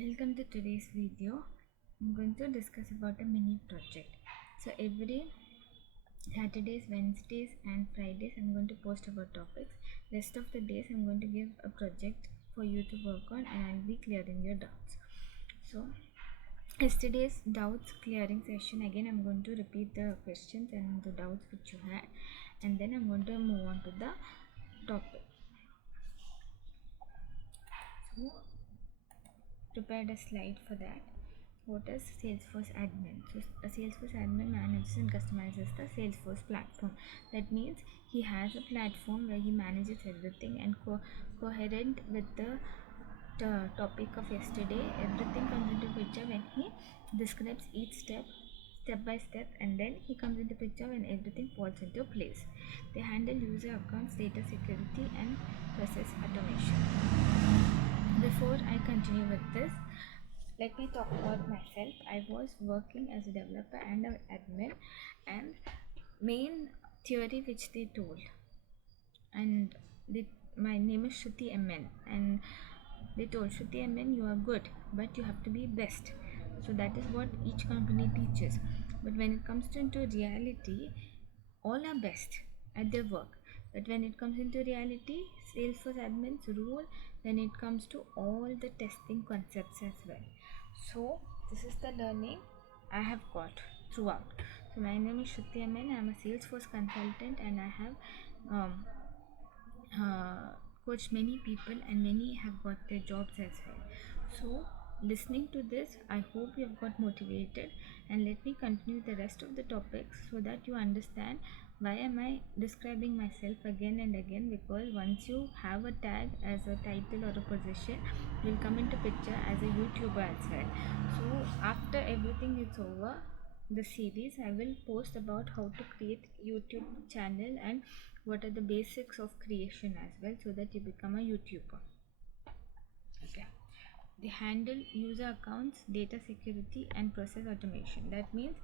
Welcome to today's video. I'm going to discuss about a mini project. So every Saturdays, Wednesdays and Fridays I'm going to post about topics. Rest of the days I'm going to give a project for you to work on and I'll be clearing your doubts. So yesterday's doubts clearing session, again I'm going to repeat the questions and the doubts which you had, and then I'm going to move on to the topic. So prepared a slide for that. What is Salesforce Admin? So a Salesforce Admin manages and customizes the Salesforce platform. That means he has a platform where he manages everything and coherent with the topic of yesterday. Everything comes into picture when he describes each step by step, and then he comes into picture when everything falls into place. They handle user accounts, data security and process automation. Before I continue with this, let me talk about myself. I was working as a developer and an admin, and main theory which they told, and my name is Shruti MN, and they told Shruti MN, you are good, but you have to be best. So that is what each company teaches. But when it comes to into reality, all are best at their work. But when it comes into reality, Salesforce admins rule when it comes to all the testing concepts as well. So this is the learning I have got throughout. So my name is Shruti Amen. I am a Salesforce consultant and I have coached many people and many have got their jobs as well. So listening to this, I hope you have got motivated, and let me continue the rest of the topics so that you understand why am I describing myself again and again, because once you have a tag as a title or a position, will come into picture as a YouTuber as well. So after everything is over, the series I will post about how to create YouTube channel and what are the basics of creation as well, so that you become a YouTuber. Okay. They handle user accounts, data security and process automation. That means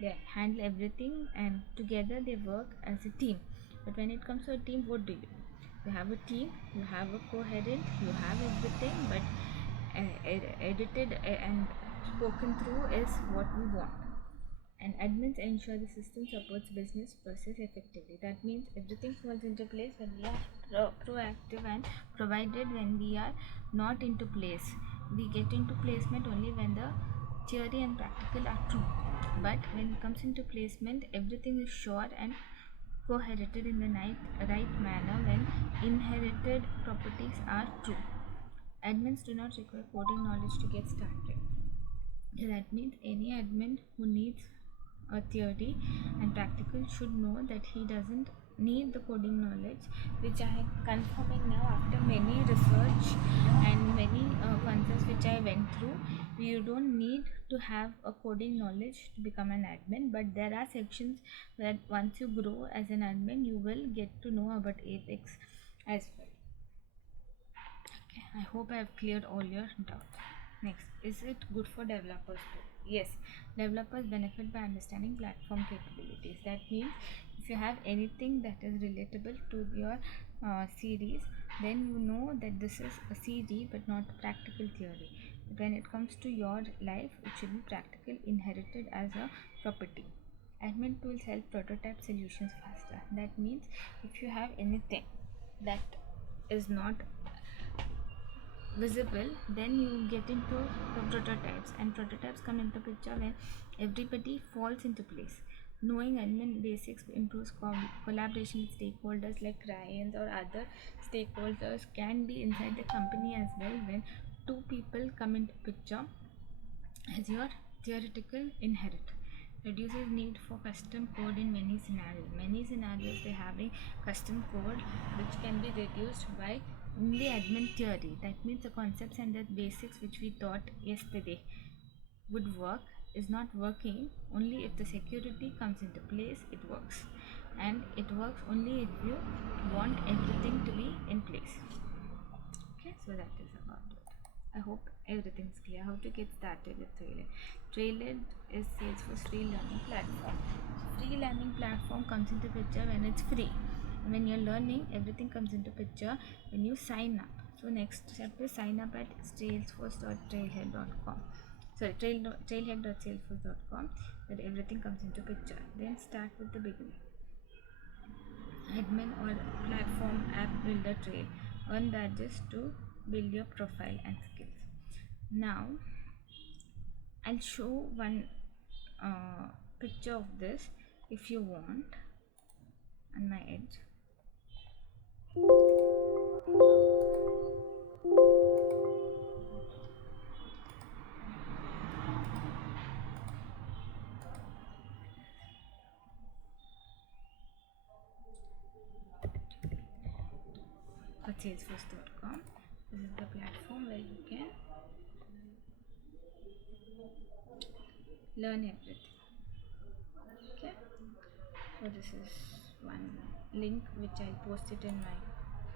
they handle everything and together they work as a team. But when it comes to a team, what do? You have a team, you have a coherent, you have everything, but edited and spoken through is what we want. And admins ensure the system supports business process effectively. That means everything falls into place when we are proactive, and provided when we are not into place. We get into placement only when the theory and practical are true. But when it comes into placement, everything is sure and co-herited in the right manner when inherited properties are true. Admins do not require coding knowledge to get started. That means any admin who needs a theory and practical should know that he doesn't need the coding knowledge, which I am confirming now after many research and many concepts which I went through. You don't need to have a coding knowledge to become an admin, but there are sections where once you grow as an admin, you will get to know about Apex as well. Okay, I hope I have cleared all your doubts. Next, is it good for developers too? Yes, developers benefit by understanding platform capabilities. That means if you have anything that is relatable to your series, then you know that this is a CD but not practical theory. But when it comes to your life, it should be practical, inherited as a property. Admin tools help prototype solutions faster. That means if you have anything that is not visible, then you get into the prototypes, and prototypes come into picture when everybody falls into place. Knowing admin basics improves collaboration with stakeholders like clients or other stakeholders can be inside the company as well. When two people come into picture as your theoretical inherit, reduces need for custom code in many scenarios. Many scenarios they having custom code which can be reduced by only admin theory. That means the concepts and the basics which we taught yesterday would work is not working. Only if the security comes into place it works, and it works only if you want everything to be in place. Okay, so that is about it. I hope everything's clear. How to get started with Trailhead? Trailhead is Salesforce free learning platform. Free learning platform comes into picture when it's free. When you're learning, everything comes into picture when you sign up. So next step is sign up at salesforce.trailhead.com. Sorry, trailhead.salesforce.com, where everything comes into picture. Then start with the beginning. Admin or platform app builder trail. Earn badges to build your profile and skills. Now I'll show one picture of this if you want on my edge. At salesforce.com. This is the platform where you can learn everything. Okay, so this is one link which I posted in my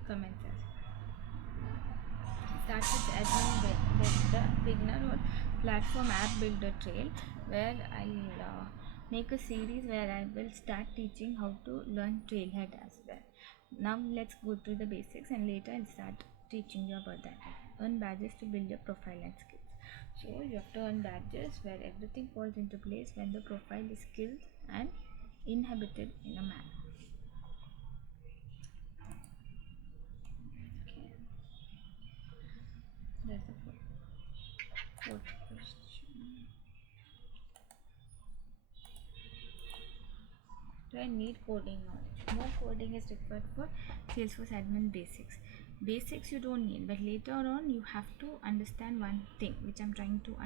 comments as well. Start with admin the beginner or platform app builder trail, where I'll make a series where I will start teaching how to learn Trailhead as well. Now let's go through the basics, and later I'll start teaching you about that. Earn badges to build your profile and skills. So you have to earn badges where everything falls into place when the profile is skilled and inhabited in a manner. Okay. That's the fourth question. Do I need coding knowledge? No coding is required for Salesforce Admin basics. Basics you don't need, but later on you have to understand one thing which I'm trying to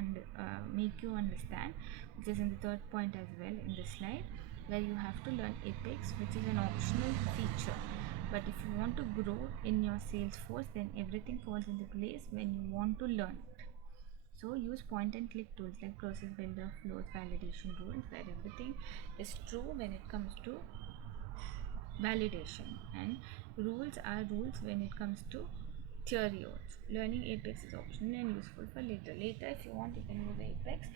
make you understand, which is in the third point as well in this slide, where you have to learn Apex, which is an optional feature. But if you want to grow in your Salesforce, then everything falls into place when you want to learn it. So use point and click tools like process builder, flows, validation rules, where everything is true when it comes to validation, and rules are rules when it comes to theory also. Learning Apex is optional and useful for later. Later, if you want, you can use Apex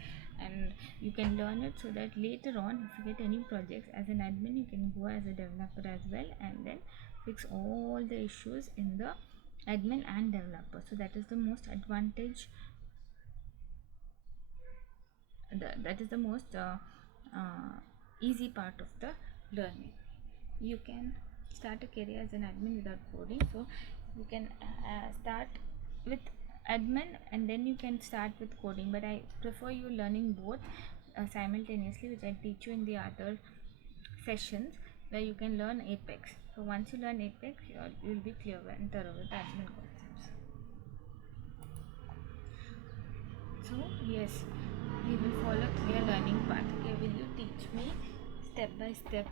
and you can learn it, so that later on, if you get any projects as an admin, you can go as a developer as well and then fix all the issues in the admin and developer. So that is the most advantage. That is the most easy part of the learning. You can start a career as an admin without coding, so you can start with admin and then you can start with coding, but I prefer you learning both simultaneously, which I teach you in the other sessions, where you can learn Apex. So once you learn Apex, you will be clear and thorough with admin concepts. So yes, we will follow clear learning path. Okay, will you teach me step by step,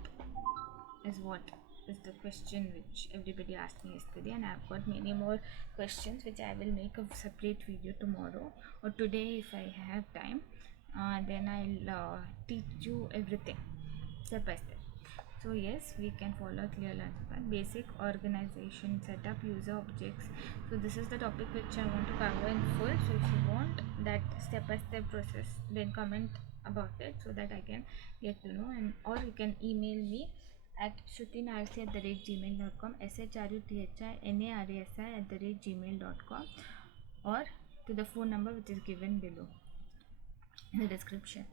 is what is the question which everybody asked me yesterday, and I've got many more questions which I will make a separate video tomorrow or today if I have time. Then I'll teach you everything step by step. So yes, we can follow clear learning path. Basic organization setup, user objects. So this is the topic which I want to cover in full. So if you want that step-by-step process, then comment about it so that I can get to know. And or you can email me at shrutinarsi@gmail.com, shrutinarsi@gmail.com, or to the phone number which is given below in the description.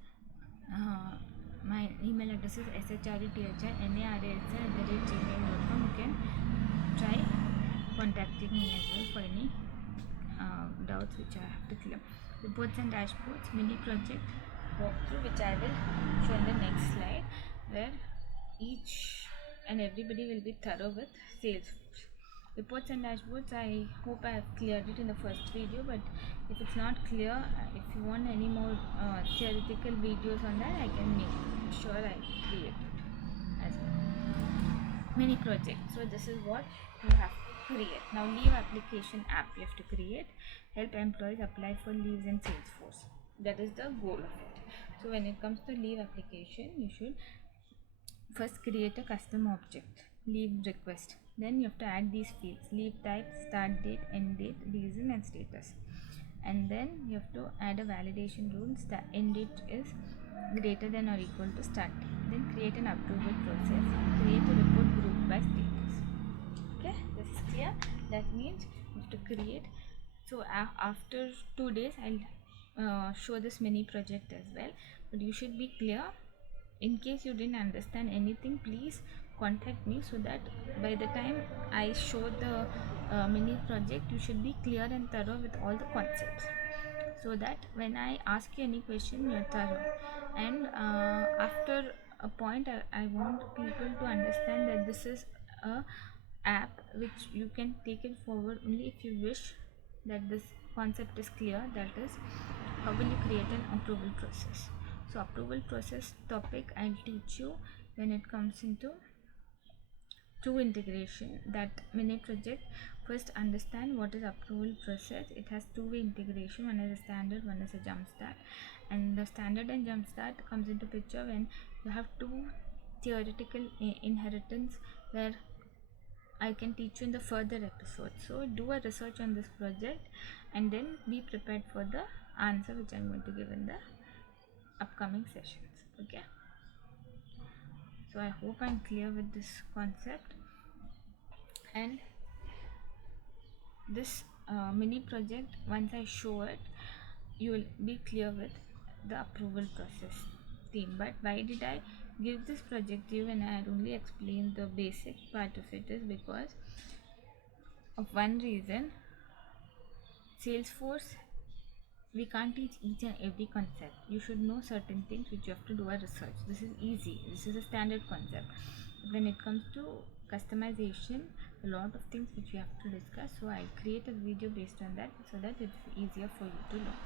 My email address is shrutinarsi@gmail.com. You can try contacting me as well for any doubts which I have to clear. Reports and dashboards, mini project walkthrough, which I will show in the next slide, where each and everybody will be thorough with Salesforce. Reports and dashboards, I hope I have cleared it in the first video, but if it's not clear, if you want any more theoretical videos on that, I can make sure I create it as well. Mini project, so this is what you have to create. Now leave application app you have to create, help employees apply for leaves in Salesforce. That is the goal of it. So when it comes to leave application, you should first create a custom object, leave request. Then you have to add these fields: leave type, start date, end date, reason and status. And then you have to add a validation rule, end date is greater than or equal to start date. Then create an approval process, create a report group by status. Okay, this is clear. That means you have to create. So after 2 days I'll show this mini project as well, but you should be clear. In case you didn't understand anything, please contact me, so that by the time I show the mini project, you should be clear and thorough with all the concepts, so that when I ask you any question, you're thorough. And after a point, I want people to understand that this is a app which you can take it forward only if you wish that this concept is clear. That is, how will you create an approval process? So approval process topic I'll teach you when it comes into two integration. That mini project, first understand what is approval process. It has two-way integration, one is a standard, one is a jump start. And the standard and jump start comes into picture when you have two theoretical inheritance, where I can teach you in the further episode. So do a research on this project and then be prepared for the answer which I'm going to give in the upcoming sessions. Okay, so I hope I'm clear with this concept. And this mini project, once I show it, you will be clear with the approval process theme. But why did I give this project to you when I had only explained the basic part of it? Is because of one reason. Salesforce, we can't teach each and every concept. You should know certain things which you have to do a research. This is easy, this is a standard concept. When it comes to customization, a lot of things which we have to discuss, so I'll create a video based on that, so that it's easier for you to learn.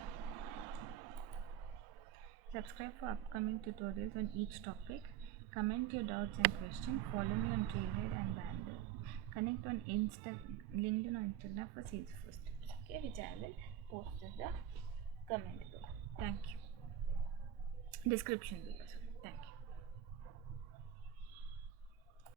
Subscribe for upcoming tutorials on each topic. Comment your doubts and questions. Follow me on Trailhead and Bandle. Connect on LinkedIn or Instagram for Salesforce tips, okay, which I will post in the comment below. Thank you. Description below.